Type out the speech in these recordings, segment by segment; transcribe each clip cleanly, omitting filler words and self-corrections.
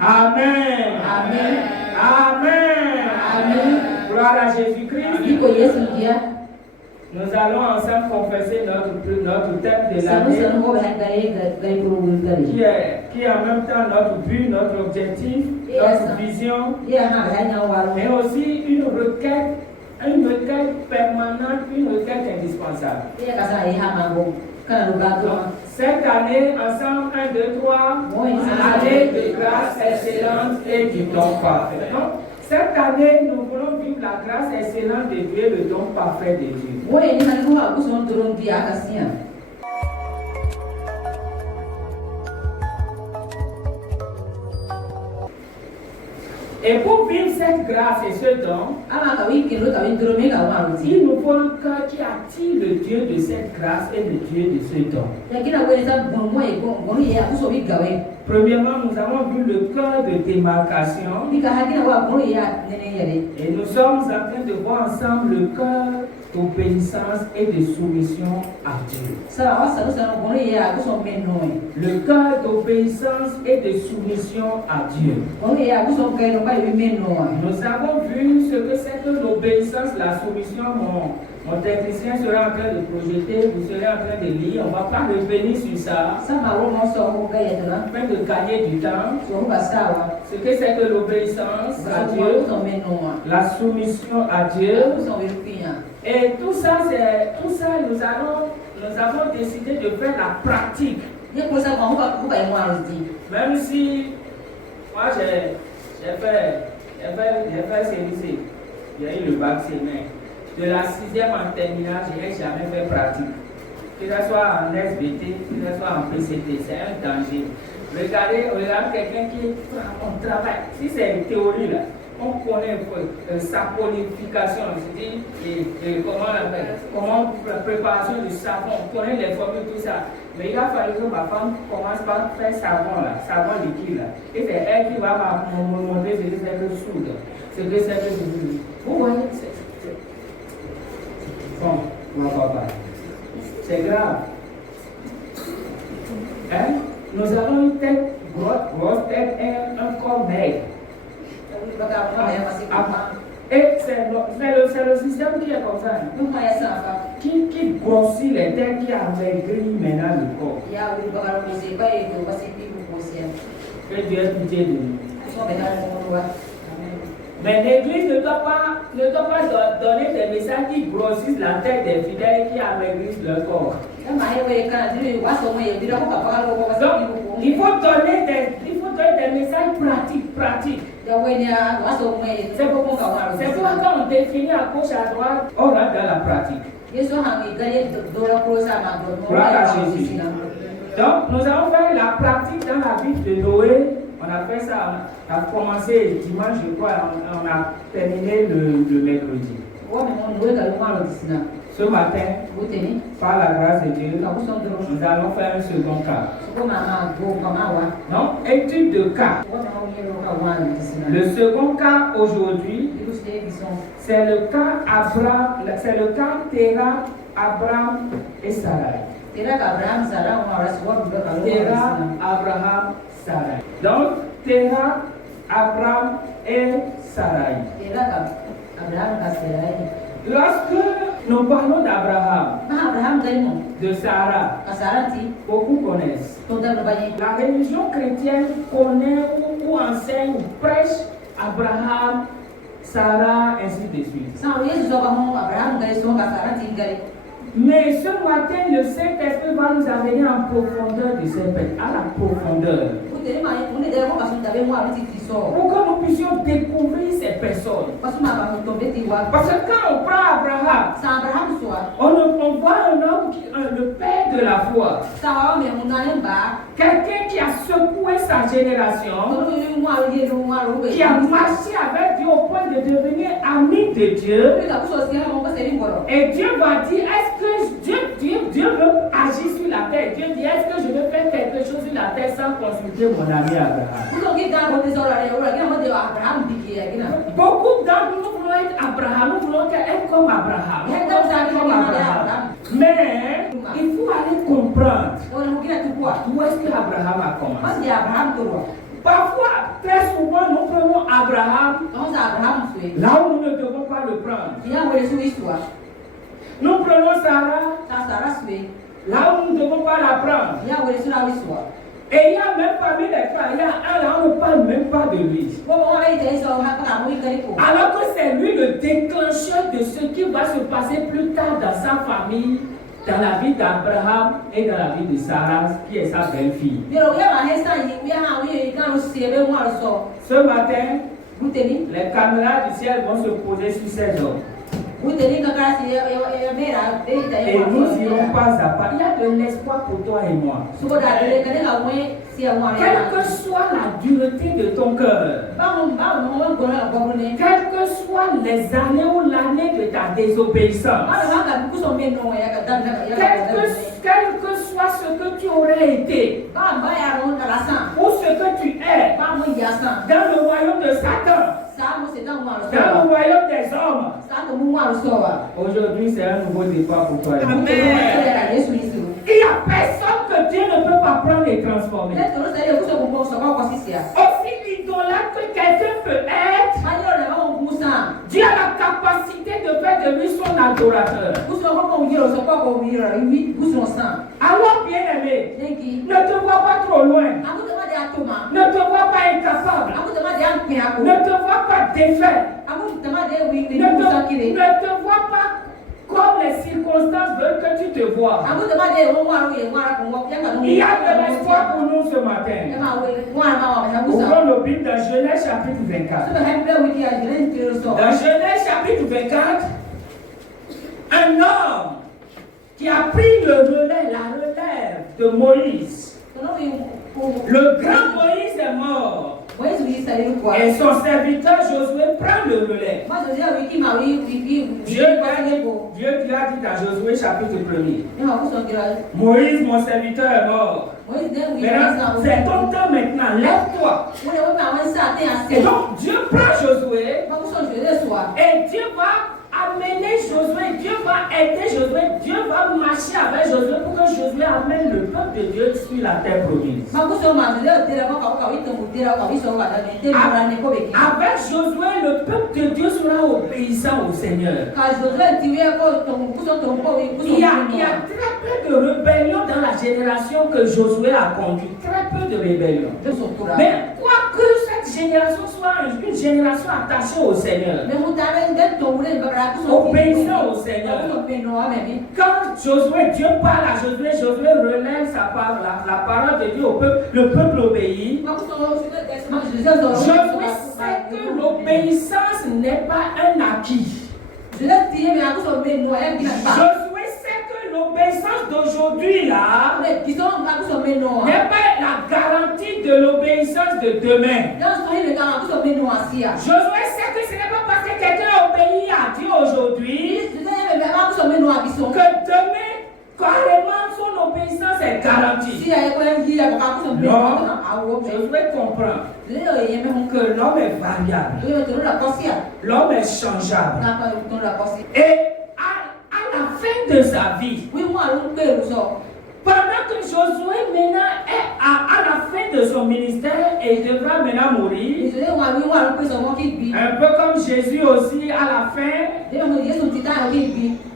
Amen. Amen. Amen. Amen. Gloire à Jésus-Christ. Iko Yesu dia. Nous allons ensemble confesser notre thème de Samu l'année, ho gai puru qui est en même temps notre but, notre objectif, Yes. notre vision, Dia ha ga nya waru. mais aussi une requête permanente, une requête indispensable. Dia ka sa ha mago. Kana lu ga to. Cette année, ensemble, 1, 2, 3, Oui. année de grâce excellente et du don parfait. Donc, cette année, nous voulons vivre la grâce excellente de Dieu, le don parfait de Dieu. Wo ni na ku ha ku son turun dia ka sia. Et pour vivre cette grâce et ce don, Ama ka wi kin ro ka wi duro me ka waru ti. il nous faut un cœur qui attire le Dieu de cette grâce et le Dieu de ce don. Ya kina wo ni sa bon mo e bon ye ku so wi gawe. Premièrement, nous avons vu le cœur de démarcation Ni ka ha kina wa bon ya nene yere. et nous sommes en train de voir ensemble le cœur d'obéissance et de soumission à Dieu. Sa wa sa no bon ye ku so me no e. Le cœur d'obéissance et de soumission à Dieu. Bon ye ku so ga no ba wi me no e. Nous avons vu ce que c'est que l'obéissance, la soumission. Mon technicien sera en train de projeter, vous serez en train de lire. On ne va pas revenir sur ça. Sa ma ro mo so ho ga ye na. Afin de gagner du temps. So ho ba sa wa. Ce que c'est que l'obéissance à Dieu, la soumission à Dieu. Et tout ça, nous avons décidé de faire la pratique. Même si moi j'ai fait service, j'ai eu le bac CME. De la 6e en terminale, je n'ai jamais fait pratique. Que ce soit en SBT, que ce soit en PCT, c'est un danger. Regardez quelqu'un qui on travaille. Si c'est une théorie là, on connaît sa qualification, c'est-à-dire comment la préparation du savon, on connaît les formules, tout ça. Mais il a fallu que ma femme commence par faire savon là, savon liquide là. Et c'est elle qui va me montrer ce que c'est que soude, ce que c'est que je. Vous voyez, bon, on va pas parler. C'est grave. Hein? Nous avons une tête grosse tête et un corps maigre. Et c'est le système qui est comme ça. Qui grossit les têtes, qui amaigrit maintenant le corps. Que Dieu ait pitié de nous. Mais l'Église ne doit pas donner des messages qui grossissent la tête des fidèles et qui amaigrissent leur corps. Donc, il faut donner des messages pratiques. C'est pourquoi quand on définit à gauche à droite, on rentre dans la pratique. Gloire à Jésus. Donc, nous allons faire la pratique dans la vie de Noé. On a fait ça, on a commencé dimanche, je crois, on a terminé le mercredi. Ce matin, par la grâce de Dieu, nous allons faire un second cas. Donc, étude de cas. Le second cas aujourd'hui, c'est le cas Terah, Abraham et Sarai. Terah, Abraham, Sarai. Donc, Terah, Abraham et Sarai. Lorsque nous parlons d'Abraham, de Sarah, beaucoup connaissent. La religion chrétienne connaît ou enseigne ou prêche Abraham, Sarah, ainsi de suite. Mais ce matin, le Saint-Esprit va nous amener en profondeur de ces bêtes, à la profondeur. Pour que nous puissions découvrir ces personnes. Parce que quand on prend Abraham, on voit un homme, le père de la foi. Quelqu'un qui a secoué sa génération, qui a marché avec Dieu au point de devenir ami de Dieu. Et Dieu va dire, est-ce que Dieu veut agir sur la terre? Dieu dit, est-ce que je veux faire quelque chose sur la terre sans consulter mon ami Abraham? Beaucoup d'entre nous voulons être Abraham, nous voulons être comme Abraham. Mais il faut aller comprendre où est-ce que Abraham a commencé. Parfois, très souvent, nous prenons Abraham Quand Abraham fait. là où nous ne devons pas le prendre. Il y a où les sous histoire. Nous prenons Sarah Quand Sarah fait. là où nous ne devons pas la prendre. Il y a où les sous la histoire. Et il y a même parmi les frères, il y a un là, on ne parle même pas de lui. Alors que c'est lui le déclencheur de ce qui va se passer plus tard dans sa famille, dans la vie d'Abraham et dans la vie de Sarah, qui est sa belle-fille. Ce matin, les caméras du ciel vont se poser sur ces hommes. Et nous irons pas à pas. Il y a de l'espoir pour toi et moi. Quelle que soit la dureté de ton cœur, quelles que soient les années ou l'année de ta désobéissance, quel que soit ce que tu aurais été, ou ce que tu es, dans le royaume de Satan, dans le royaume des hommes, aujourd'hui c'est un nouveau départ pour toi. Amen. Il n'y a personne que Dieu ne peut pas prendre et transformer. Aussi idolâtre que quelqu'un peut être, Dieu a la capacité de faire de lui son adorateur. Alors bien aimé, ne te vois pas trop loin. Ne te vois pas incapable. Ne te vois pas défait. Ne te vois pas comme les circonstances veulent que tu te vois. Il y a de l'espoir pour nous ce matin. Ouvrons le Bible dans Genèse chapitre 24. Dans Genèse chapitre 24, un homme qui a pris la relève de Moïse. Le grand Moïse est mort. Et son serviteur Josué prend le relais. Dieu lui a dit dans Josué chapitre 1er. Moïse, mon serviteur, est mort. Maintenant, c'est ton temps maintenant. Lève-toi. Et donc, Dieu prend Josué. Et Dieu va amener Josué, Dieu va aider Josué, Dieu va marcher avec Josué pour que Josué amène le peuple de Dieu sur la terre promise. Avec Josué, le peuple de Dieu sera obéissant au Seigneur. Il y a très peu de rébellion dans la génération que Josué a conduite. Très peu de rébellion. Mais quoique cette génération soit une génération attachée au Seigneur, obéissant au Seigneur. Quand Josué, Dieu parle à Josué, Josué relève sa parole, la parole de Dieu au peuple, le peuple obéit. Josué sait que l'obéissance n'est pas un acquis. Josué sait que l'obéissance d'aujourd'hui là n'est pas la garantie de l'obéissance de demain. Josué sait que ce n'est pas parce que quelqu'un obéit à Dieu aujourd'hui que demain, carrément, son obéissance est garantie. Non, Josué comprend que l'homme est variable. L'homme est changeable. Et à la fin de sa vie, pendant que Josué maintenant est à la fin de son ministère et il devra maintenant mourir, un peu comme Jésus aussi à la fin,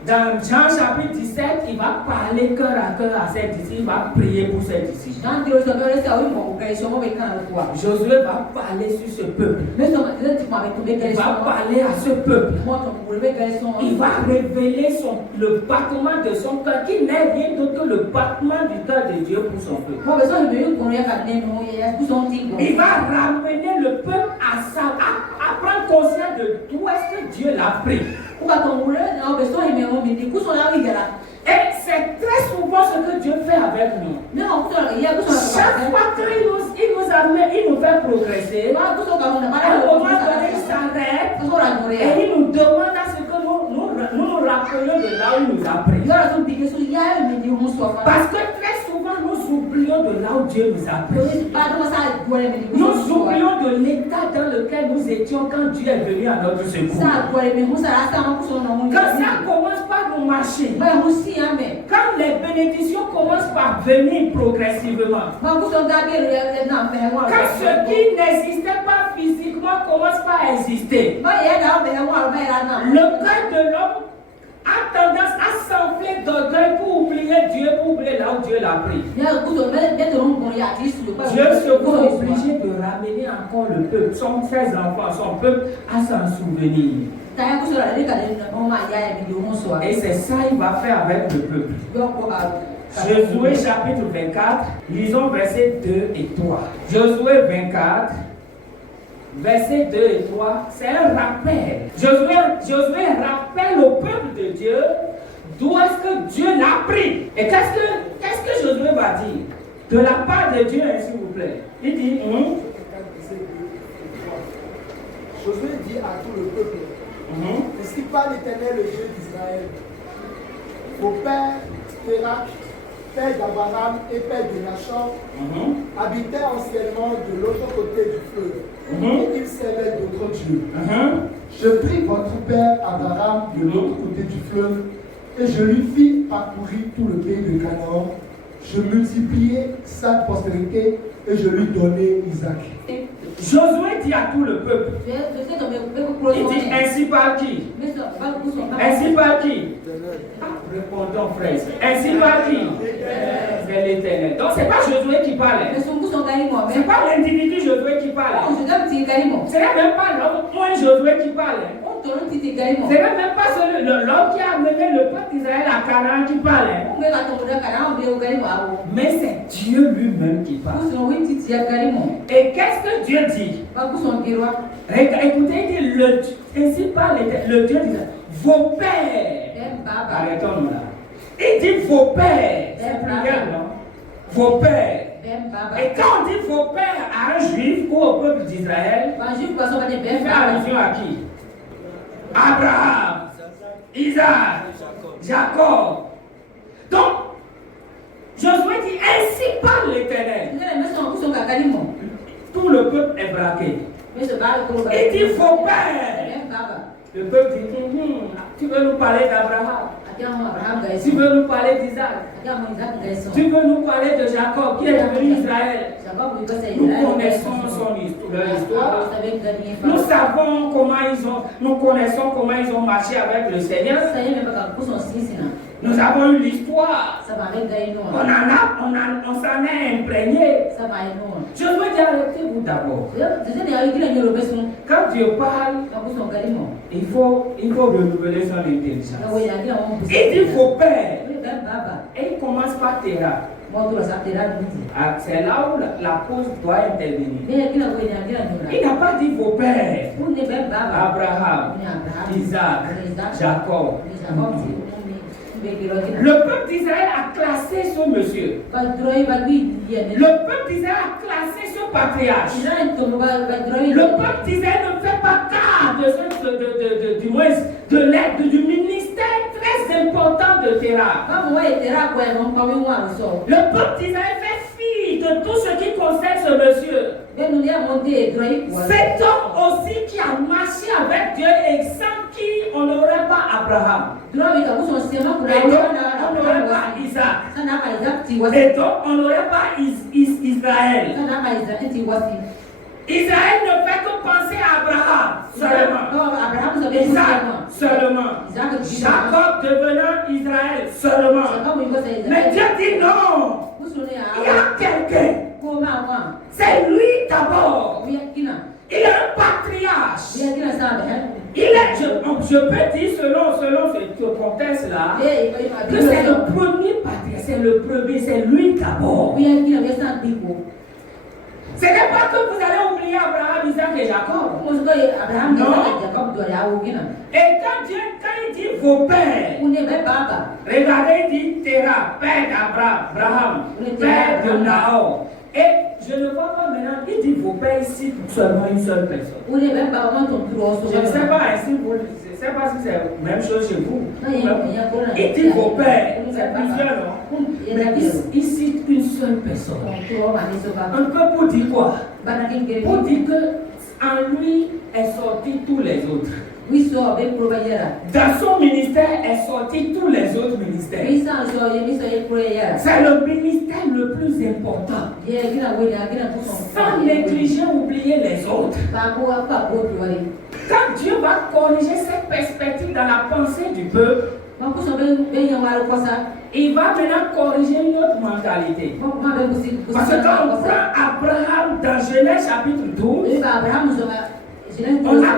dans Jean chapitre 17, il va parler cœur à cœur à ses disciples, il va prier pour ses disciples. Josué va parler sur ce peuple. Il va parler à ce peuple. Il va révéler le battement de son cœur, qui n'est rien d'autre que le battement du cœur de Dieu pour son peuple. Il va ramener le peuple à prendre conscience de d'où est-ce que Dieu l'a pris. Et c'est très souvent ce que Dieu fait avec nous. Chaque fois qu'il nous fait progresser, à un moment donné, il s'arrête et il nous demande à ce que nous rappelions de là où il nous a pris. Parce que très souvent nous oublions oublions de là où Dieu nous a pris. Pas de ça, Nous oublions de l'état dans lequel nous étions quand Dieu est venu à notre secours. Quand ça commence par nous marcher, quand les bénédictions commencent par venir progressivement, quand ce qui n'existait pas physiquement commence par exister, le cœur de l'homme a tendance à s'enfler d'orgueil pour oublier Dieu, pour oublier là où Dieu l'a pris. Dieu se voit obligé de ramener encore le peuple, ses enfants, son peuple, à s'en souvenir. Et c'est ça qu'il va faire avec le peuple. Josué chapitre 24, lisons versets 2 et 3. Josué 24, versets 2 et 3, c'est un rappel. Josué rappelle au peuple de Dieu d'où est-ce que Dieu l'a pris. Et qu'est-ce que Josué va dire de la part de Dieu, s'il vous plaît? Il dit, Josué dit à tout le peuple, ainsi parle l'Éternel, le Dieu d'Israël. Vos pères, Térak, père d'Abraham et père de Nachor, habitaient anciennement de l'autre côté du fleuve. Et ils servaient d'autres dieux. Je pris votre père Abraham de l'autre côté du fleuve et je lui fis parcourir tout le pays de Canaan. Je multipliai sa postérité et je lui donnai Isaac. Josué dit à tout le peuple, il dit ainsi par qui? Ainsi par qui? Répondons frère. Ainsi par qui? C'est l'Éternel. Donc c'est pas Josué qui parle. C'est pas l'individu Josué qui parle. Ce n'est même pas l'homme Josué qui parle. Ce n'est même pas l'homme qui a amené le peuple d'Israël à Canaan qui parle. Mais c'est Dieu lui-même qui parle. Et qu'est-ce que Dieu dit? Écoutez, il dit ainsi parle le Dieu d'Israël. Vos pères. Arrêtons-nous là. Il dit vos pères. C'est pluriel, non? Vos pères. Et quand on dit vos pères à un juif ou au peuple d'Israël, fait allusion à qui? Abraham, Isaac, Jacob. Donc, Josué dit ainsi parle l'Éternel. Tout le peuple est braqué. Il dit vos pères. Le peuple dit tu veux nous parler d'Abraham? Tu veux nous parler d'Isaac? Tu veux nous parler de Jacob qui est devenu Israël? Nous connaissons leur histoire. Nous savons nous connaissons comment ils ont marché avec le Seigneur. Nous avons eu l'histoire. On s'en est imprégné. Je veux dire, arrêtez-vous d'abord. Quand Dieu parle, il faut renouveler son intelligence. Il dit vos pères. Et il commence par Téra. C'est là où la pause doit intervenir. Il n'a pas dit vos pères. Abraham, Isaac, Jacob. Le peuple d'Israël a classé ce monsieur. Le peuple d'Israël a classé ce patriarche. Le peuple d'Israël ne fait pas cas de l'aide, du ministère très important de Téra. Le peuple d'Israël fait fi de tout ce qui concerne ce monsieur. Cet homme aussi qui a marché avec Dieu et sans qui on n'aurait pas Abraham. Et donc on n'aurait pas Isaac. Et donc on n'aurait pas Israël. Israël ne fait que penser à Abraham seulement. Isaac seulement. Jacob devenant Israël seulement. Mais Dieu dit non. Il y a quelqu'un. C'est lui d'abord. Il est un patriarche. Je peux dire selon ce contexte-là, que c'est le premier patriarche, c'est lui d'abord. Ce n'est pas que vous allez oublier Abraham, Isaac et Jacob. Non. Et quand il dit vos pères, regardez, il dit Téra, père d'Abraham, père de Nahor. Et je ne vois pas maintenant, il dit vos pères ici pour seulement une seule personne. Je ne sais pas si sais pas si c'est la même chose chez vous. Non, il y a Il dit vos pères, c'est plusieurs, non? Mais il cite une seule personne. Un peu pour dire quoi? Pour dire que en lui est sorti tous les autres. Dans son ministère est sorti tous les autres ministères. C'est le ministère le plus important. Sans négliger, oublier les autres. Quand Dieu va corriger cette perspective dans la pensée du peuple, il va maintenant corriger une autre mentalité. Parce que quand on prend Abraham dans Genèse chapitre 12, on a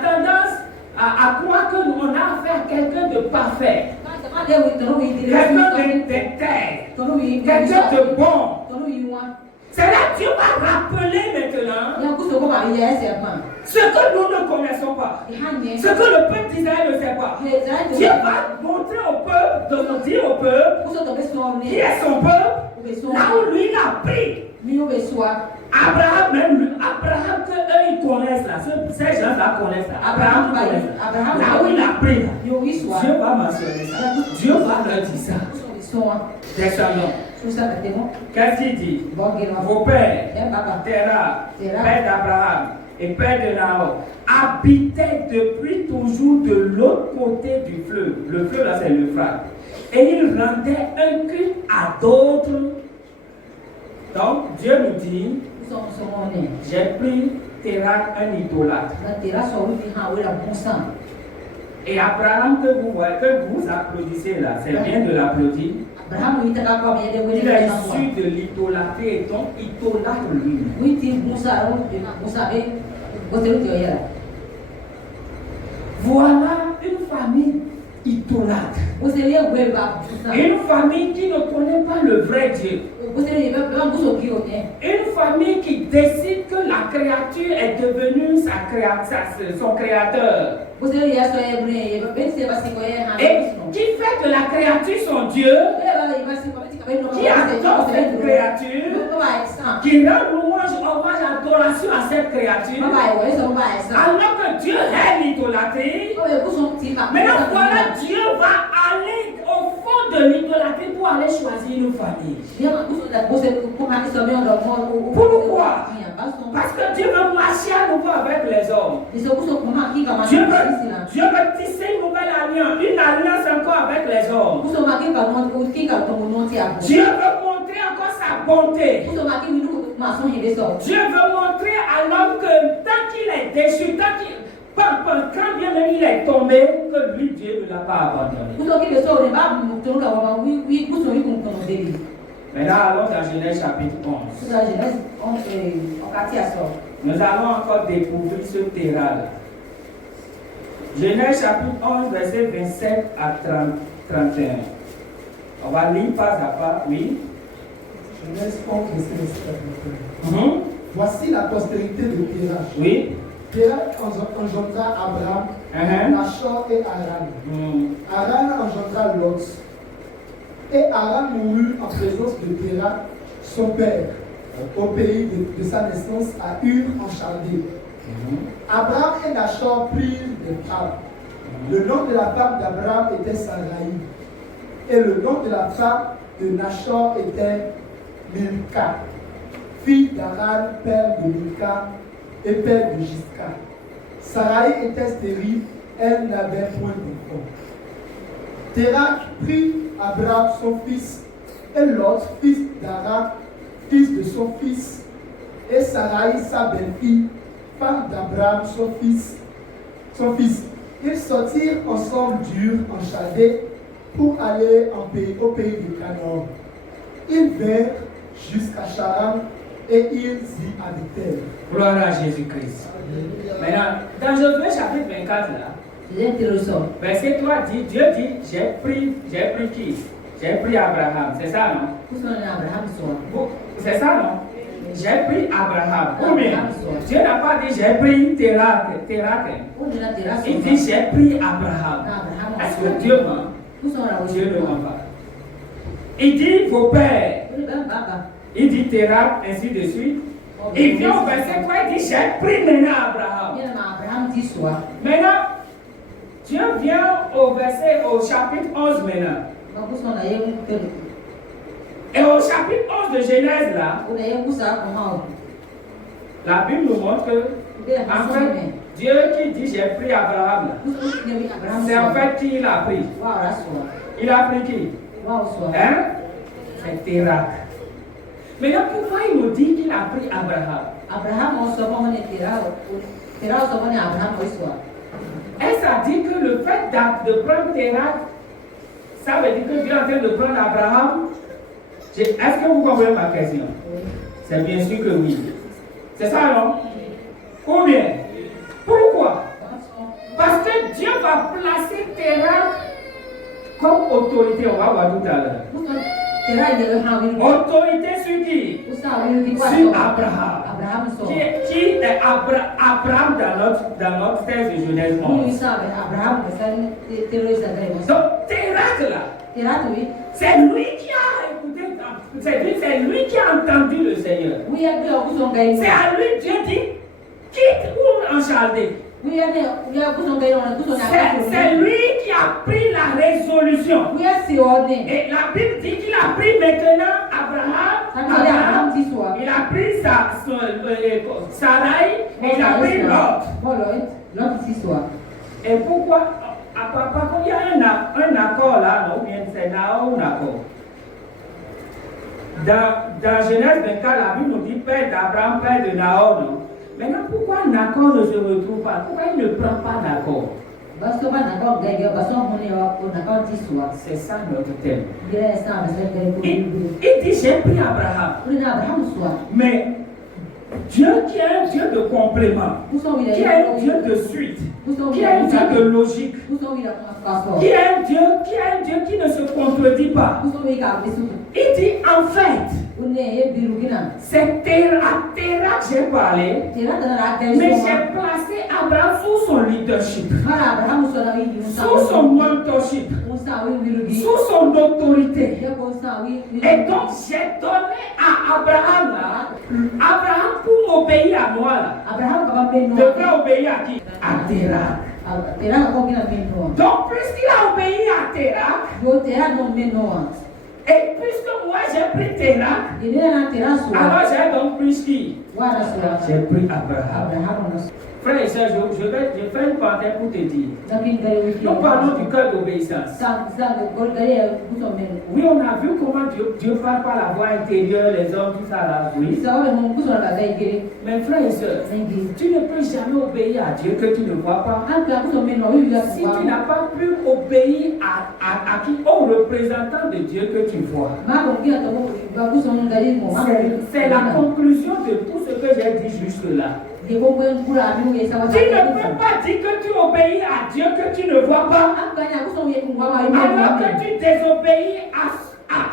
tendance à croire qu'on a affaire à quelqu'un de parfait, quelqu'un d'intègre, quelqu'un de bon. C'est là que Dieu va rappeler maintenant ce que nous ne connaissons pas, ce que le peuple d'Israël ne sait pas. Dieu va montrer au peuple, de dire au peuple qui est son peuple, là où lui il a pris. Abraham, même lui, Abraham que eux ils connaissent là, ces gens-là connaissent là. Abraham connaît là où il a pris là. Dieu va mentionner ça. Dieu va leur dire ça. Descendons. Qu'est-ce qu'il dit? Vos pères, Terah, père d'Abraham et père de Nahor, habitaient depuis toujours de l'autre côté du fleuve. Le fleuve là c'est l'Euphrate. Et ils rendaient un culte à d'autres. Donc Dieu nous dit, j'ai pris Terah, un idolâtre. Et Abraham que vous voyez, que vous applaudissez là, c'est bien de l'applaudir. Il a issu de l'idolâtrie et donc idolâtre lui. Voilà une famille idolâtre. Une famille qui ne connaît pas le vrai Dieu. Une famille qui décide que la créature est devenue son créateur. Et qui fait de la créature son Dieu, qui adore cette créature, qui rend louange, hommage, adoration à cette créature, alors que Dieu est l'idolâtrie. Maintenant voilà, Dieu va aller au fond de l'idolâtrie pour aller choisir une famille. Pourquoi? Parce que Dieu veut marcher à nouveau avec les hommes. Dieu veut tisser une nouvelle alliance, une alliance encore avec les hommes. Dieu veut montrer encore sa bonté. Dieu veut montrer à l'homme que tant qu'il est déchu, quand bien même il est tombé, que lui, Dieu ne l'a pas abandonné. Maintenant, allons dans Genèse chapitre 11. Nous allons encore découvrir ce terrain-là. Genèse chapitre 11, verset 27 à 31. On va lire pas à pas, oui. Genèse 11, verset 27 à 31. Voici la postérité de Terah. Oui. Terah engendra Abraham, Nachor et Haran. Haran engendra Lot. Et Haran mourut en présence de Terah, son père, au pays de sa naissance à Ur en Chaldée. Abraham et Nachor prirent des femmes. Le nom de la femme d'Abraham était Sarai. Et le nom de la femme de Nachor était Milka, fille d'Haran, père de Milka et père de Gisca. Sarai était stérile, elle n'avait point d'enfant. Terah prit Abraham son fils, et Lot, fils d'Haran, fils de son fils, et Sarai sa belle-fille, femme d'Abraham son fils. Ils sortirent ensemble d'Ur en Chaldée pour aller au pays de Canaan. Ils vinrent jusqu'à Charan et ils y habitèrent. Gloire à Jésus-Christ. Maintenant, dans Josué chapitre 24 là, verset 3 dit, Dieu dit, j'ai pris qui? J'ai pris Abraham, c'est ça non? C'est ça non? J'ai pris Abraham. Ou bien, Dieu n'a pas dit j'ai pris Terah. Il dit j'ai pris Abraham. Est-ce que Dieu ment? Dieu ne ment pas. Il dit vos pères. Il dit Terah, ainsi de suite. Il vient au verset 3, il dit j'ai pris maintenant Abraham. Maintenant, Dieu vient au chapitre 11 maintenant. Et au chapitre 11 de Genèse là, la Bible nous montre que, en fait, Dieu qui dit j'ai pris Abraham là, c'est en fait qui il a pris. Il a pris qui? Hein? C'est Térak. Maintenant, pourquoi il nous dit qu'il a pris Abraham? Et ça dit que le fait de prendre Térak, ça veut dire que Dieu est en train de prendre Abraham. Est-ce que vous comprenez ma question? C'est bien sûr que oui. C'est ça, non? Ou bien? Pourquoi? Parce que Dieu va placer Térak comme autorité. On va voir tout à l'heure. Autorité sur qui? Sur Abraham. Qui est Abraham dans notre texte de Genèse 11. Donc, Térak là, c'est lui qui a écouté, c'est lui qui a entendu le Seigneur. C'est à lui Dieu dit, quitte Our en Chaldée. C'est lui qui a pris la résolution. Et la Bible dit qu'il a pris maintenant Abraham, il a pris Sarai et il a pris Lot. Et pourquoi? Par contre, il y a un accord là, non? Ou bien c'est là un accord. Dans Genèse 24, la Bible nous dit père d'Abraham, père de Nahor, non? Maintenant, pourquoi Nahor ne se retrouve pas? Pourquoi il ne prend pas Nahor? C'est ça notre thème. Il dit j'ai pris Abraham. Mais Dieu qui est un Dieu de complément, qui est un Dieu de suite, qui est un Dieu de logique, qui est un Dieu qui ne se contredit pas. Il dit en fait, c'est Térak que j'ai parlé, mais j'ai placé Abraham sous son leadership, sous son mentorship, sous son autorité. Et donc j'ai donné à Abraham là, Abraham pour m'obéir à moi là, devrait obéir à qui? À Térak. Donc puisqu'il a obéi à Térak, et puisque moi j'ai pris Térak, alors j'ai donc pris qui? J'ai pris Abraham. Frère et soeur, je fais une parenthèse pour te dire. Nous parlons du cœur d'obéissance. Oui, on a vu comment Dieu parle par la voix intérieure, les hommes, tout ça là. Oui. Mais frère et soeur, tu ne peux jamais obéir à Dieu que tu ne vois pas. Si tu n'as pas pu obéir à qui? Au représentant de Dieu que tu vois. C'est la conclusion de tout ce que j'ai dit jusque-là. Tu ne peux pas dire que tu obéis à Dieu que tu ne vois pas, alors que tu désobéis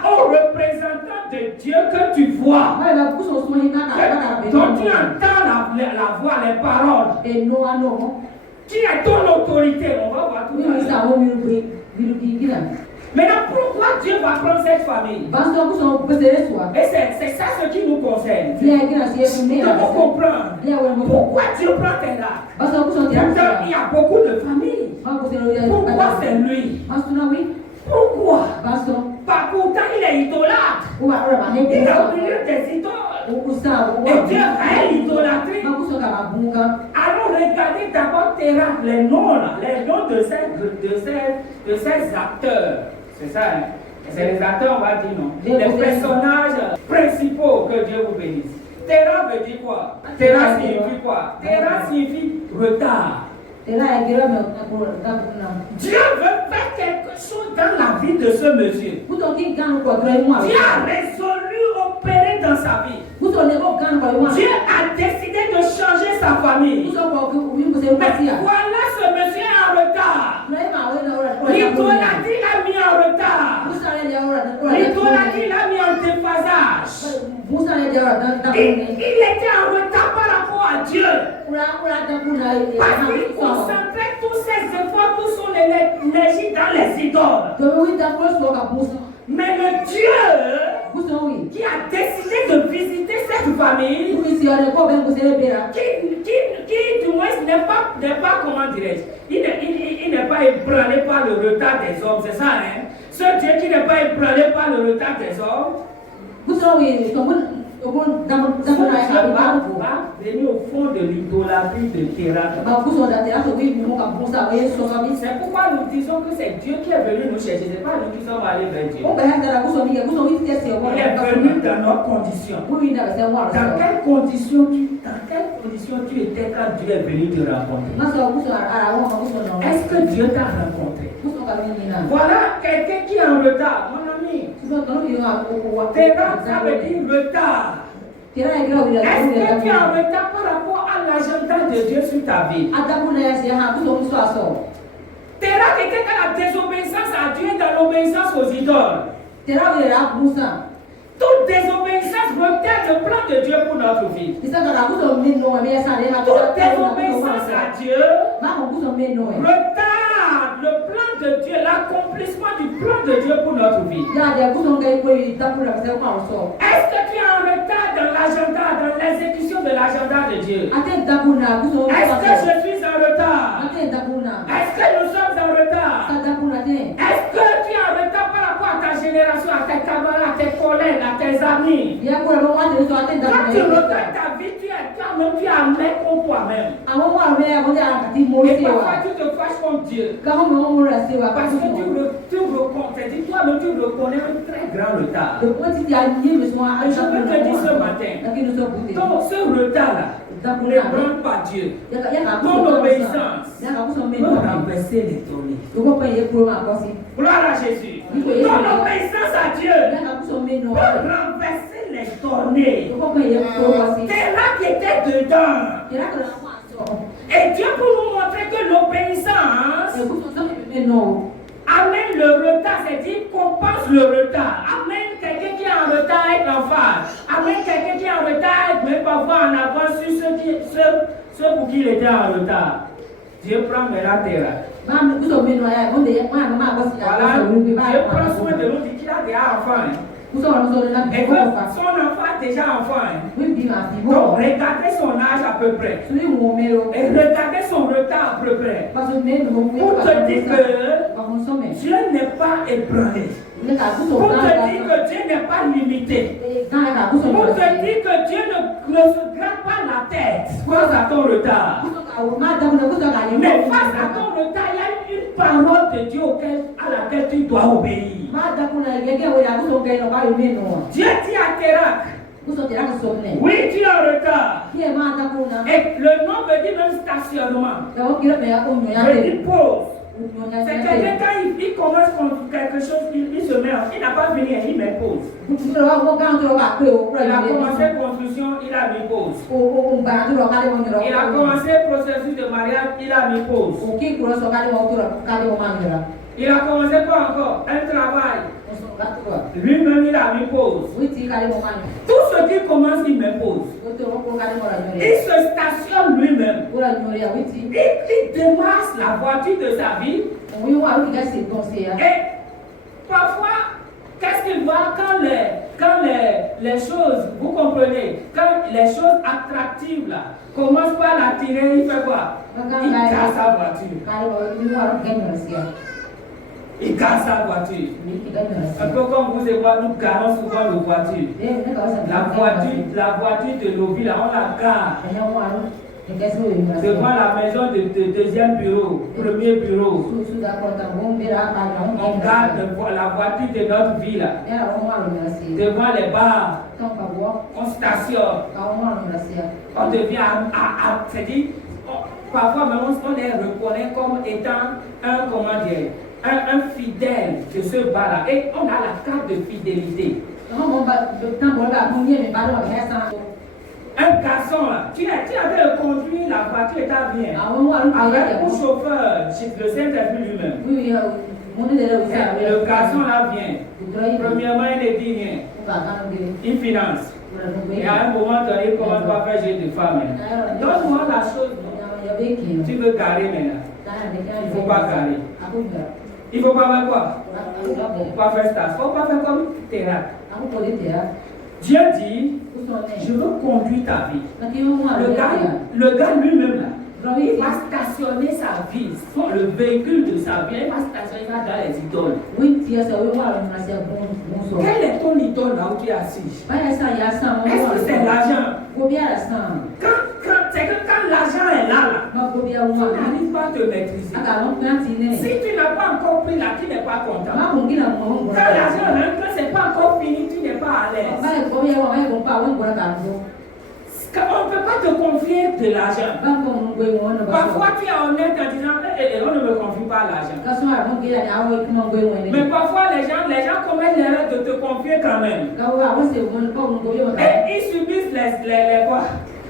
au représentant de Dieu que tu vois. Donc tu entends la voix, les paroles. Qui est ton autorité? On va voir tout à l'heure. Maintenant, pourquoi Dieu va prendre cette famille? Et c'est ça ce qui nous concerne. Nous devons comprendre pourquoi Dieu prend Térak. Pourtant, il y a beaucoup de familles. Pourquoi c'est lui? Pourquoi? Pourtant, il est idolâtre. Il est au milieu des idoles. Et Dieu a l'idolâtrie. Alors, regardez d'abord Térak, les noms de ces acteurs. C'est ça, hein? C'est les acteurs, on va dire, non? Les personnages principaux, que Dieu vous bénisse. Térak veut dire quoi? Térak signifie quoi? Térak signifie retard. Dieu veut faire quelque chose dans la vie de ce monsieur. Dieu a résolu opérer dans sa vie. Dieu a décidé de changer sa famille. Mais voilà, ce monsieur est en retard. L'idolâtrie l'a mis en retard. L'idolâtrie l'a mis en déphasage. Il était en retard par rapport à Dieu. Parce qu'il concentrait tous ses efforts, toute son énergie dans les idoles. Mais le Dieu qui a décidé de visiter cette famille, qui du moins n'est pas comment dirais-je, il n'est pas ébranlé par le retard des hommes, c'est ça, hein? Ce Dieu qui n'est pas ébranlé par le retard des hommes, ce Dieu va venir au fond de l'idolâtrie de Terra. C'est pourquoi nous disons que c'est Dieu qui est venu nous chercher, ce n'est pas nous qui sommes allés vers Dieu. Il est venu dans nos conditions. Dans quelles conditions tu étais quand Dieu est venu te rencontrer? Est-ce que Dieu t'a rencontré? Voilà quelqu'un qui est en retard, mon ami. Terra, ça veut dire retard. Est-ce que tu es en retard par rapport à l'agenda de Dieu sur ta vie? Terra, quelqu'un qui a la désobéissance à Dieu dans l'obéissance aux idoles. Toute désobéissance retard le plan de Dieu pour notre vie. Toute désobéissance à Dieu retarde le plan de Dieu, l'accomplissement du plan de Dieu pour notre vie. Est-ce que tu es en retard dans l'agenda, dans l'exécution de l'agenda de Dieu? Est-ce que je suis en retard? Est-ce que nous sommes en retard? Est-ce que tu es en retard par rapport à ta génération, à tes camarades, à tes collègues, à tes amis? Quand tu regardes ta vie, tu es amer contre toi-même. Et parfois tu te fâches contre Dieu. Parce que tu reconnais, toi-même tu reconnais un très grand retard. Et je veux te dire ce matin, ce retard-là ne prend pas Dieu. Ton obéissance peut renverser les tournées. Gloire à Jésus. Ton obéissance à Dieu peut renverser les tournées. C'est là qui était dedans. Et Dieu pour nous montrer que l'obéissance amène le retard, c'est-à-dire compense le retard. Amène quelqu'un qui est en retard avec l'emphase. Amène quelqu'un qui est en retard avec même parfois en avance sur ceux pour qui il était en retard. Dieu prend maintenant Terra. Voilà, Dieu prend soin de nous, dit qu'il a déjà enfant. Et que son enfant est déjà enfant. Donc regardez son âge à peu près. Et regardez son retard à peu près. Pour te dire que Dieu n'est pas ébranlé. Pour te dire que Dieu n'est pas limité. Pour te dire que Dieu ne se gratte pas la tête face à ton retard. Mais face à ton retard, il y a une parole de Dieu à laquelle tu dois obéir. Dieu dit à Terra, oui, tu es en retard. Et le nom veut dire même stationnement. Veut dire pause. C'est quelqu'un quand il commence quelque chose, il se met, il n'a pas fini, il met pause. Il a commencé construction, il a mis pause. Il a commencé processus de mariage, il a mis pause. Il a commencé pas encore un travail. Lui-même il a mis pause. Tout ce qui commence, il met pause. Il se stationne lui-même. Il démarre la voiture de sa vie. Et parfois, qu'est-ce qu'il voit quand les choses, vous comprenez, quand les choses attractives là commencent par l'attirer, il fait quoi? Il casse sa voiture. Il casse sa voiture. Un peu comme vous et moi, nous garons souvent nos voitures. La voiture de nos villes, on la gare devant la maison de deuxième bureau, premier bureau. On garde la voiture de notre ville devant les bars. On stationne. On devient c'est-à-dire, parfois même on les reconnaît comme étant un fidèle de ce bar-là. Et on a la carte de fidélité. Un garçon là, tu avais conduit la voiture et t'as bien. Avec un chauffeur, le Saint-Esprit lui-même. Le garçon là vient. Premièrement, il ne dit rien. Il finance. Et à un moment donné, il commence pas à faire jeu de femme. Donne-moi la chose. Tu veux garer maintenant. Il ne faut pas garer. Il ne faut pas faire quoi? Il ne faut pas faire ça. Il ne faut pas faire comme Terra. Dieu dit, je veux conduire ta vie. Le gars lui-même là, Il va stationner sa vie, le véhicule de sa vie, il va stationner ça dans les idoles. Quel est ton idole là où tu es assis? Est-ce que c'est l'argent? C'est que quand l'argent est là, tu n'arrives pas à te maîtriser. Si tu n'as pas encore pris là, tu n'es pas content. Quand l'argent rentre, quand ce n'est pas encore fini, tu n'es pas à l'aise. On ne peut pas te confier de l'argent. Parfois tu es honnête en disant on ne me confie pas l'argent. Mais parfois les gens commettent l'erreur de te confier quand même. Et ils subissent les quoi?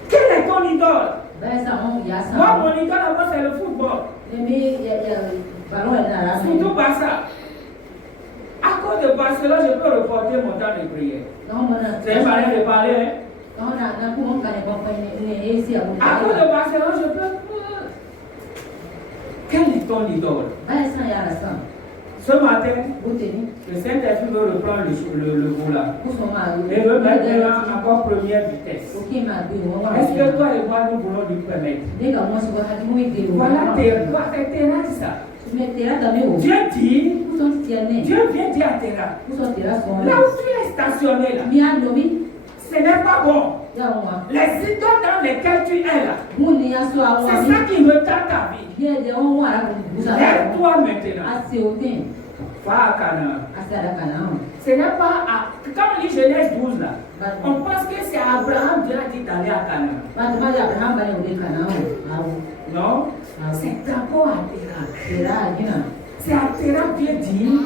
Quel est ton idole? Moi mon idole avant c'est le football. Surtout Barça. À cause de Barcelone, je peux reporter mon temps de prière. C'est une manière de parler. Hein? À cause de Barcelone, je peux. Quel est ton idole? Ce matin, le Saint-Esprit veut reprendre le volant. Et veut mettre encore première vitesse. Est-ce que toi et moi nous voulons lui permettre? Voilà, toi, c'est Terra dit ça. Dieu vient dire à Terra, là où tu es stationné là, ce n'est pas bon. Les idoles dans lesquelles tu es là, c'est ça qui retarde ta vie. Lève-toi maintenant. Va à Canaan. Ce n'est pas à. Quand on lit Genèse 12 là, on pense que c'est Abraham Dieu a dit d'aller à Canaan. Non, c'est d'abord à Terra. C'est à Terra Dieu dit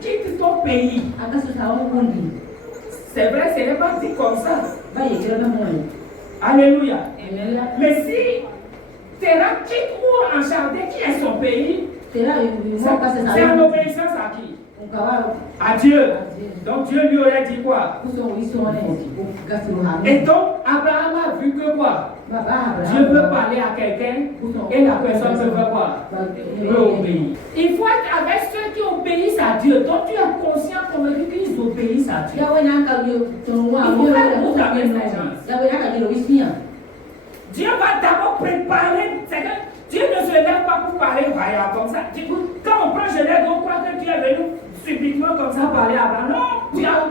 quitte ton pays. C'est vrai, ce n'est pas dit comme ça. Alléluia. Mais si Terra quitte Our en Chaldée, qui est son pays, c'est en obéissance à qui? À Dieu. Donc Dieu lui aurait dit quoi? Et donc Abraham a vu que quoi? Dieu veut parler à quelqu'un et la personne veut faire quoi? Veut obéir. Il faut être avec ceux qui obéissent à Dieu. Donc tu es conscient convaincu qu'ils obéissent à Dieu. Il faut faire beaucoup d'intelligence. Dieu va d'abord préparer. Dieu ne se lève pas pour parler vaillant comme ça. Quand on prend Genèse, on croit que Dieu est venu subitement comme ça parler à Abraham. Non, tu as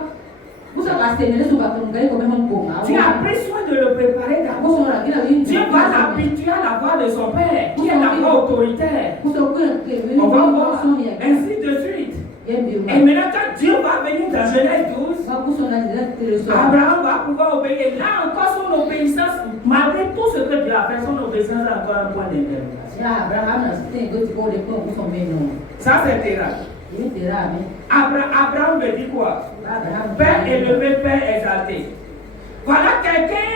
pris soin de le préparer d'abord. Dieu va l'habituer à la voix de son Père, qui est la voix autoritaire. On va voir ainsi de suite. Et maintenant, quand Dieu va venir dans Genèse 12, Abraham va pouvoir obéir. Et là encore, son obéissance, malgré tout ce que Dieu a fait, son obéissance a encore un point d'interrogation. Ça, c'est Terra. Abraham veut dire quoi? Père élevé, Père exalté. Voilà quelqu'un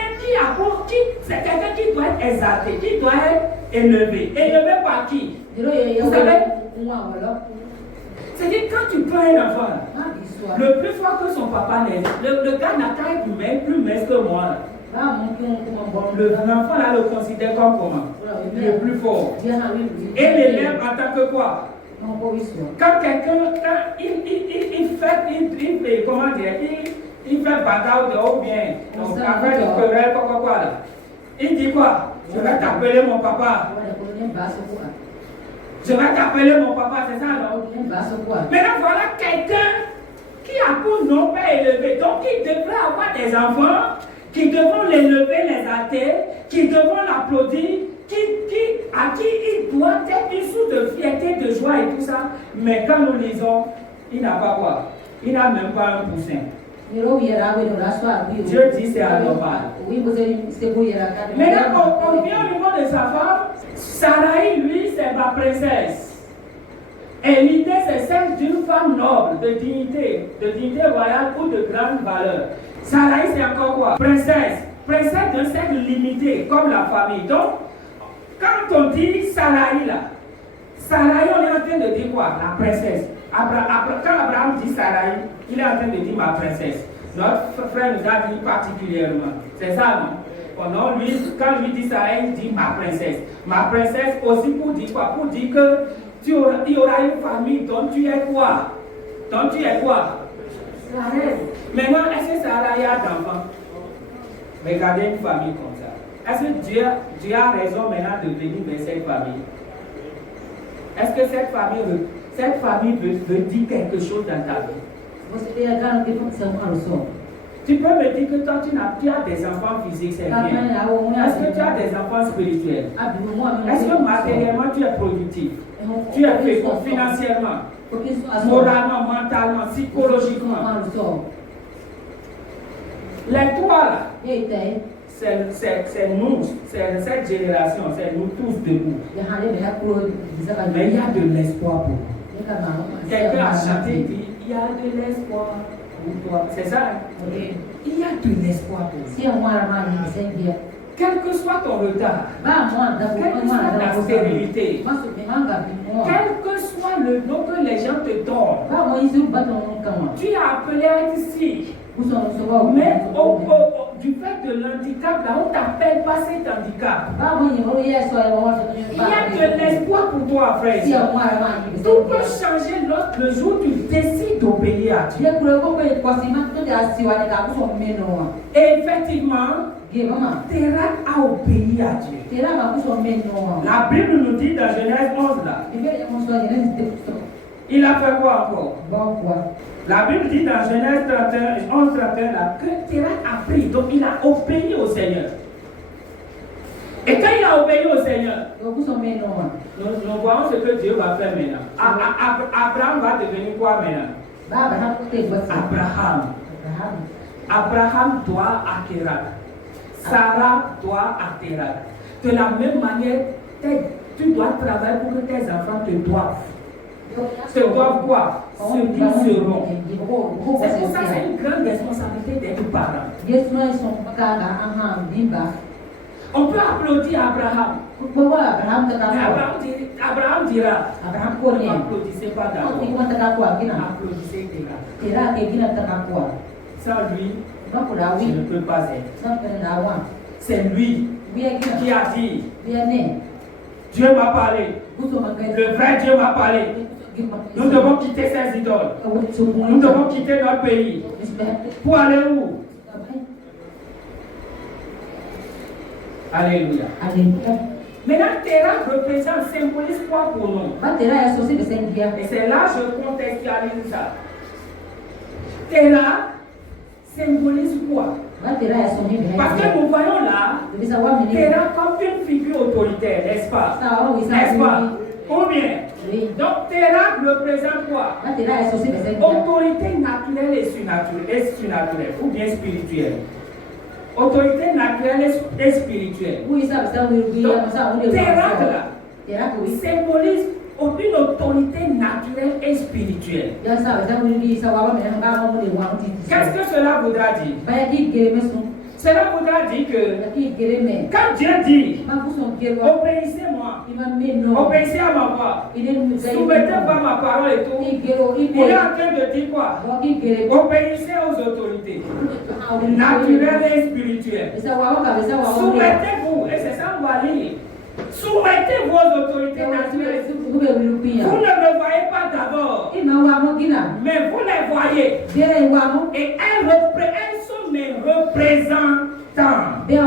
c'est quelqu'un qui doit être exalté, qui doit être élevé. Élevé par qui? Vous savez? C'est-à-dire quand tu prends un enfant, le plus fort que son papa n'est, le gars n'a qu'à être plus mince que moi. L'enfant là le considère comme comment? Le plus fort. Et l'élève en tant que quoi? Quand quelqu'un, il fait bagarre ou bien, affaire de querelle, quoi là. Il dit quoi? Je vais t'appeler mon papa. Je vais t'appeler mon papa, c'est ça non? Maintenant voilà quelqu'un qui a pour nom Père élevé, donc il devrait avoir des enfants qui devront l'élever, les hâter, qui devront l'applaudir, à qui il doit être une source de fierté, de joie et tout ça. Mais quand nous lisons, il n'a pas quoi? Il n'a même pas un poussin. Dieu dit c'est anormal. Maintenant, on vient au niveau de sa femme. Sarai, lui, c'est ma princesse. Et l'idée, c'est celle d'une femme noble, de dignité royale ou de grande valeur. Sarai, c'est encore quoi? Princesse d'un cercle limité, comme la famille. Donc, quand on dit Sarai là, Sarai, on est en train de dire quoi? La princesse. Quand Abraham dit Sarai, il est en train de dire ma princesse. Notre frère nous a dit particulièrement. C'est ça, non? Non, lui, quand lui dit Sarai, il dit ma princesse. Ma princesse aussi pour dire quoi? Pour dire que il y aura une famille dont tu es quoi? La reine. Maintenant, est-ce que Sarai a d'enfants? Regardez une famille comme ça. est-ce que Dieu a raison maintenant de venir vers cette famille? Est-ce que cette famille veut dire quelque chose dans ta vie? Tu peux me dire que toi, tu as des enfants physiques, c'est bien. Est-ce que tu as des enfants spirituels? Est-ce que matériellement tu es productif? Tu es fécond financièrement, moralement, mentalement, psychologiquement? Les trois là, c'est nous, c'est cette génération, c'est nous tous debout. Mais il y a de l'espoir pour nous. Quelqu'un a chanté et dit, il y a de l'espoir pour toi. C'est ça? Oui. Il y a de l'espoir pour nous. Quel que soit ton retard, quelle que soit ta stérilité, quel que soit le nom que les gens te donnent, tu es appelé à être ici. Mais du fait de l'handicap, là, on ne t'appelle pas cet handicap. Il y a de l'espoir pour toi, frère. Tout peut changer le jour où tu décides d'obéir à Dieu. Et effectivement, Térak a obéi à Dieu. La Bible nous dit dans Genèse 11 là, il a fait quoi encore? La Bible dit dans Genèse 11, 31 là, que Térak a pris, donc il a obéi au Seigneur. Et quand il a obéi au Seigneur, nous voyons ce que Dieu va faire maintenant. Abraham va devenir quoi maintenant? Abraham doit à Térak. Sarah doit à Térak. De la même manière, tu dois travailler pour que tes enfants te doivent. Te doivent quoi? Ce qu'ils seront. C'est pour ça que c'est une grande responsabilité d'être parent. On peut applaudir Abraham. Mais Abraham dira, n'applaudissez pas d'abord. Applaudissez Térak. Sans lui, je ne peux pas être. C'est lui qui a dit, Dieu m'a parlé. Le vrai Dieu m'a parlé. Nous devons quitter ces idoles. Nous devons quitter notre pays. Pour aller où? Alléluia. Maintenant, Térak représente, symbolise quoi pour nous? Et c'est là que je contextualise ça. Térak symbolise quoi? Parce que nous voyons là, Térak comme une figure autoritaire, n'est-ce pas? N'est-ce pas? Ou bien? Donc Térak représente quoi? Autorité naturelle et surnaturelle, ou bien spirituelle. Autorité naturelle et spirituelle. Donc Térak là, symbolise une autorité naturelle et spirituelle. Qu'est-ce que cela voudra dire? Cela voudra dire que quand Dieu dit obéissez-moi, obéissez à ma voix, soumettez-vous à ma parole et tout, il est en train de dire quoi? Obéissez aux autorités naturelles et spirituelles. Soumettez-vous, et c'est ça qu'on va lire. Soumettez vos autorités naturelles. Vous ne me voyez pas d'abord, mais vous les voyez. Et elles sont mes représentants. Elles me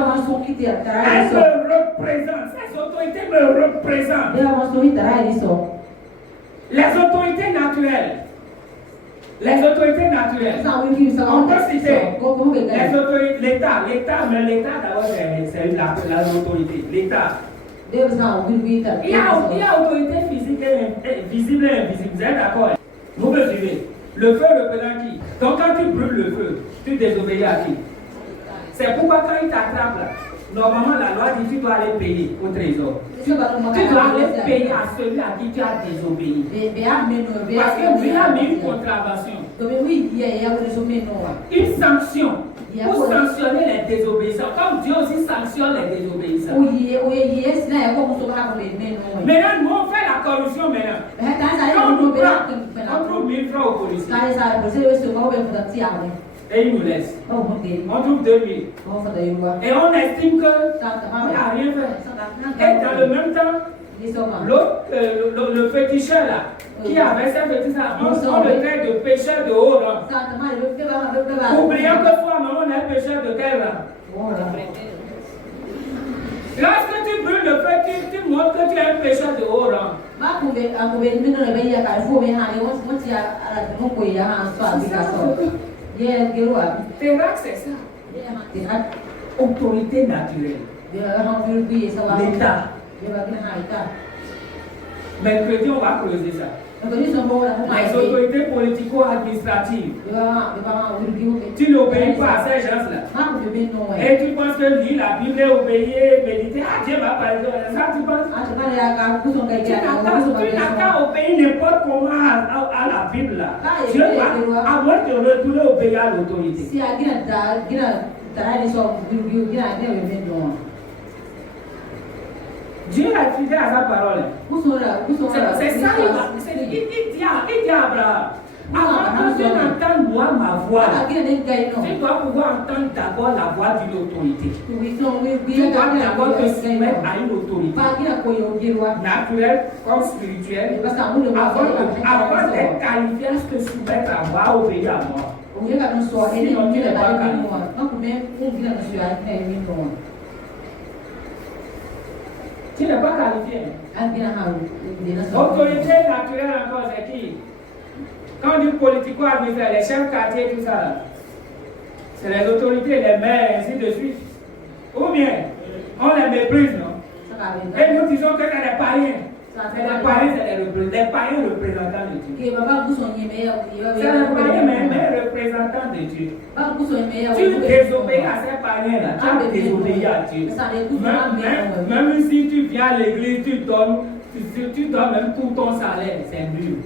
représentent. Ces autorités me représentent. Les autorités naturelles. On peut citer les autorités, l'État, mais l'État d'abord c'est l'autorité. L'État. Il y a autorité physique et visible et invisible. Vous êtes d'accord? Vous me suivez? Le feu représente qui? Donc quand tu brûles le feu, tu désobéis à qui? C'est pourquoi quand il t'attrape là, normalement la loi dit que tu dois aller payer au trésor. Tu dois aller payer à celui à qui tu as désobéi. Parce que Dieu a mis une contravention. Une sanction. Pour sanctionner les désobéissants, comme Dieu aussi sanctionne les désobéissants. Maintenant, nous on fait la corruption maintenant. Quand on nous prend, on trouve 1000 francs au policier. Et il nous laisse. On trouve 2000. Et on estime que on n'a rien fait. Et dans le même temps, l'autre, le féticheur là, qui avait ses féticheurs, on le traite de pécheur de haut rang. Oublions que soi-même on est pécheur de quel rang? Lorsque tu brûles le feu, tu montres que tu es un pécheur de haut rang. Térac, c'est ça. Autorité naturelle. L'État. Mercredi, on va creuser ça. Les autorités politico-administratives. Tu n'obéis pas à ces gens-là. Et tu penses que lire la Bible et obéir, méditer, ah Dieu va parler de ça, tu penses? Tu n'as qu'à obéir n'importe comment à la Bible là. Dieu va, à moins de retourner obéir à l'autorité. Dieu a fidèle à sa parole. C'est ça, il dit à Abraham, avant que tu n'entendes moi ma voix, tu dois pouvoir entendre d'abord la voix d'une autorité. Tu dois d'abord te soumettre à une autorité naturelle comme spirituelle. Avant d'être qualifié à te soumettre à moi, obéir à moi. Tu n'es pas qualifié. Autorité naturelle encore, c'est qui? Quand on dit politico-administratif, les chefs quartiers, tout ça, c'est les autorités, les maires, ainsi de suite. Ou bien, on les méprise, non? Et nous disons que c'est des païens. Les païens, c'est les païens représentants de Dieu. C'est les païens, mais représentants de Dieu. Tu désobéis à ces païens-là, tu as désobéi à Dieu. Même si tu viens à l'église, tu donnes même tout ton salaire, c'est nul.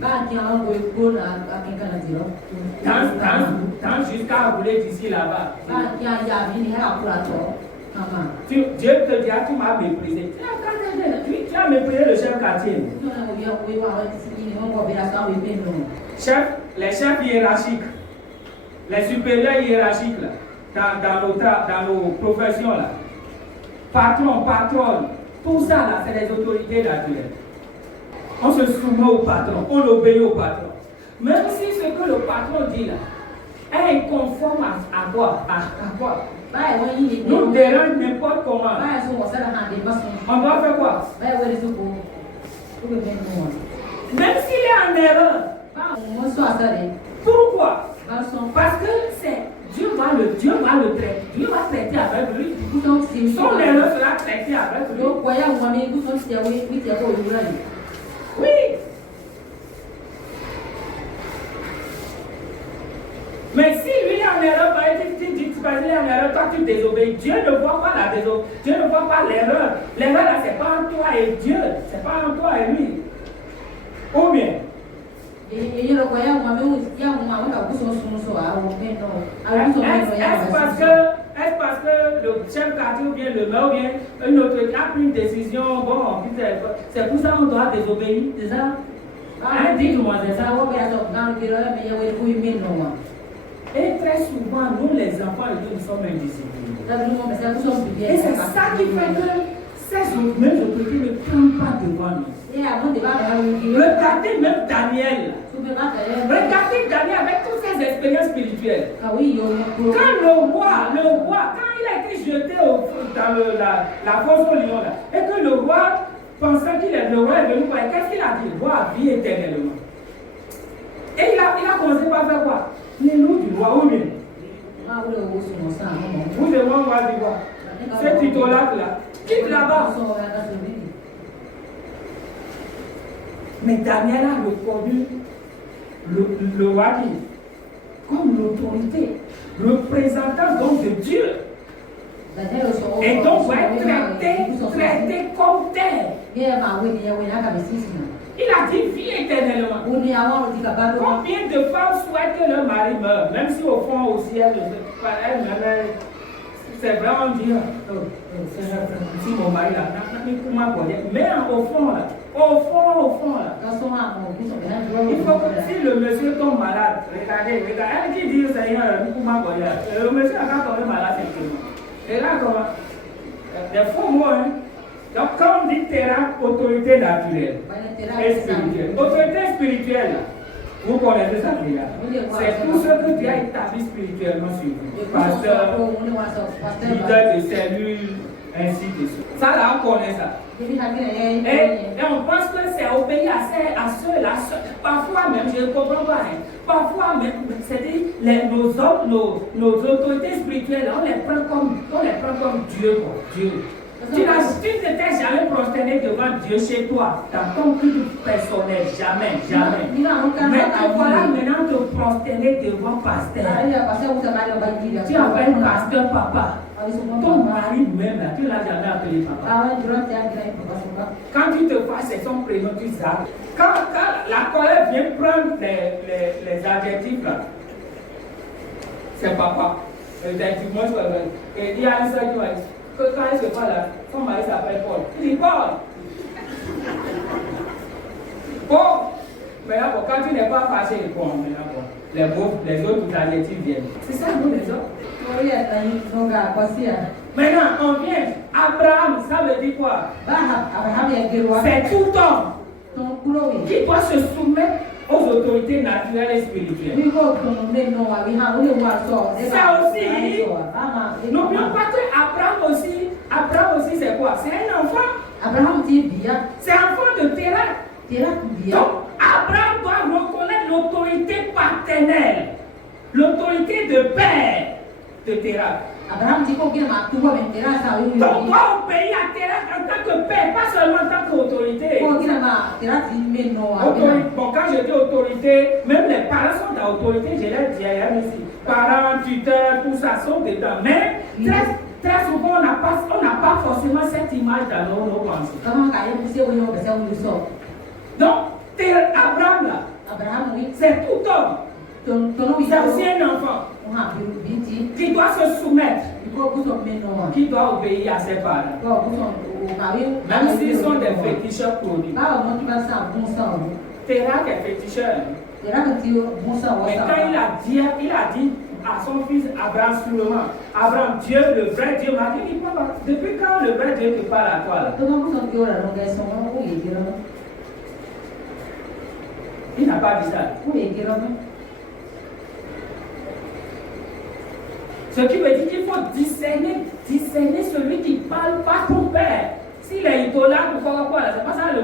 Tant jusqu'à rouler d'ici là-bas. Dieu te dira, tu m'as méprisé. Tu as méprisé le chef quartier. Les chefs hiérarchiques, les supérieurs hiérarchiques là, dans nos professions là, patron, tout ça là, c'est les autorités naturelles. On se soumet au patron, on obéit au patron. Même si ce que le patron dit là est conforme à quoi? À quoi? Nous dérange n'importe comment. On doit faire quoi? Même s'il est en erreur. Pourquoi? Parce que c'est Dieu va le traiter. Dieu va traiter avec lui. Son erreur sera traitée avec lui. Oui. Mais si lui est en erreur, tu dis qu'il est en erreur, toi tu désobéis. Dieu ne voit pas la désobéissance. Dieu ne voit pas l'erreur. L'erreur là, c'est pas en toi et Dieu. C'est pas en toi et lui. Ou bien. Est-ce parce que le chef quartier ou bien le maire ou bien une autorité a pris une décision, bon, c'est pour ça qu'on doit désobéir, c'est ça? Dites-moi, c'est ça? Et très souvent, nous les enfants, nous sommes indisciplinés. Et c'est ça qui fait que ces mêmes autorités ne prennent pas devant nous. Regardez même Daniel. Regardez Daniel avec toutes ses expériences spirituelles. Quand le roi, quand il a été jeté dans la fosse au lion, là, et que le roi pensait qu'il est le roi est venu voir, qu'est-ce qu'il a dit? Le roi vit éternellement. Et il a commencé par faire quoi? Les noms du roi, ou bien? Vous devez voir du roi. Cet idolâtre là, quitte là-bas. Mais Daniel a reconnu le roi comme l'autorité, représentant donc de Dieu. Et donc va être traité comme tel. Il a dit vie éternellement. Combien de femmes souhaitent que leur mari meure, même si au fond au ciel, c'est vraiment dire, si mon mari là, mais au fond là, il faut que si le monsieur tombe malade, regardez, elle qui dit Seigneur, le monsieur a pas tombé malade, c'est et là comment? Des faux mots, hein? Donc quand on dit terrain, autorité naturelle et spirituelle. Autorité spirituelle, vous connaissez ça déjà. C'est tout ce que Dieu a établi spirituellement sur vous. Pasteur, leader de cellule, Ainsi de suite. Ça là, on connaît ça. Et on pense que c'est obéir à ceux-là. Parfois même, je ne comprends pas. Parfois même, c'est-à-dire nos autorités spirituelles, on les prend comme Dieu. Quoi. Dieu. Tu ne t'es jamais prosterné devant Dieu chez toi, dans ton culte personnel, jamais. Mais voilà maintenant te prosterner devant pasteur. Tu appelles pasteur papa. Ton mari même, tu ne l'as jamais appelé papa. Quand tu te fâches, c'est son prénom, tu zappes. Quand la colère vient prendre les adjectifs là, c'est papa. Effectivement, et il y a une soeur qui m'a dit que quand elle se voit là, son mari s'appelle Paul. Il dit Paul. Paul. Maintenant, quand tu n'es pas fâché, bon, maintenant, les autres adjectifs viennent. C'est ça, nous les autres. Maintenant, on vient. Abraham, ça veut dire quoi? C'est tout homme qui doit se soumettre aux autorités naturelles et spirituelles. Ça aussi, n'oublions pas que Abraham aussi c'est quoi? C'est un enfant. C'est un enfant de Terah. Donc, Abraham doit reconnaître l'autorité paternelle, l'autorité de père de Terah. Donc, doit obéir à Terah en tant que père, pas seulement en tant qu'autorité. Bon, quand je dis autorité, même les parents sont dans l'autorité, je l'ai dit hier ici. Parents, tuteurs, tout ça sont dedans. Mais très souvent, on n'a pas forcément cette image dans nos pensées. Donc, Abraham là, c'est tout homme. C'est aussi un enfant qui doit se soumettre, qui doit obéir à ses parents. Même s'ils sont des féticheurs produits. Terah est féticheur. Mais quand il a dit à son fils Abraham sûrement, Abraham, Dieu, le vrai Dieu m'a dit, depuis quand le vrai Dieu te parle à toi là? Il n'a pas dit ça. Ce qui veut dire qu'il faut discerner celui qui parle pas ton père. S'il est idolâtre ou quoi, c'est pas ça le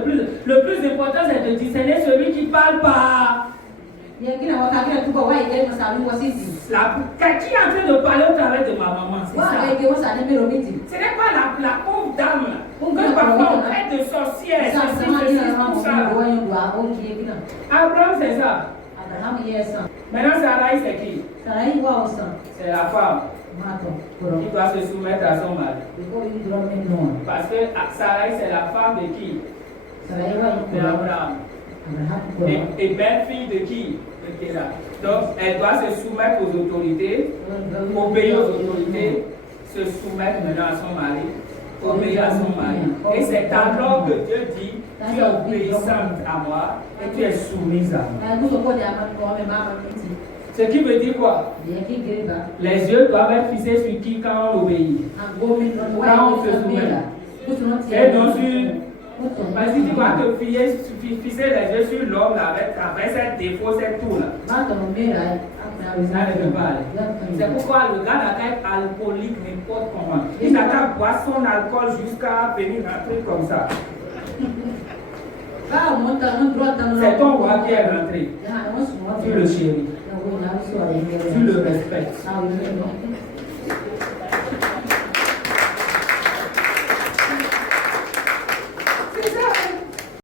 plus important, c'est de discerner celui qui parle pas. Qui est en train de parler au travers de ma maman? C'est ça. Ce n'est pas la pauvre dame là. Que parfois on traite de sorcière. Tout ça. Abraham, c'est ça. Maintenant, Sarai, c'est qui? C'est la femme qui doit se soumettre à son mari. Parce que Sarai, c'est la femme de qui? D'Abraham. Et belle-fille de qui? De Terah. Donc, elle doit se soumettre aux autorités, obéir aux autorités, se soumettre maintenant à son mari, obéir à son mari. Et c'est alors que Dieu dit, tu es obéissante à moi et tu es soumise à moi. Ce qui veut dire quoi? Les yeux doivent être fixés sur qui quand on obéit. Quand on se soumet. Et donc parce que tu vas te fixer les yeux sur l'homme avec ses défauts, ses tout là. Ça ne peut pas aller. C'est pourquoi le gars n'a qu'à être alcoolique n'importe comment. Il n'a qu'à boire son alcool jusqu'à venir rentrer comme ça. C'est ton roi qui est rentré. Tu le chéris. Tu le respectes.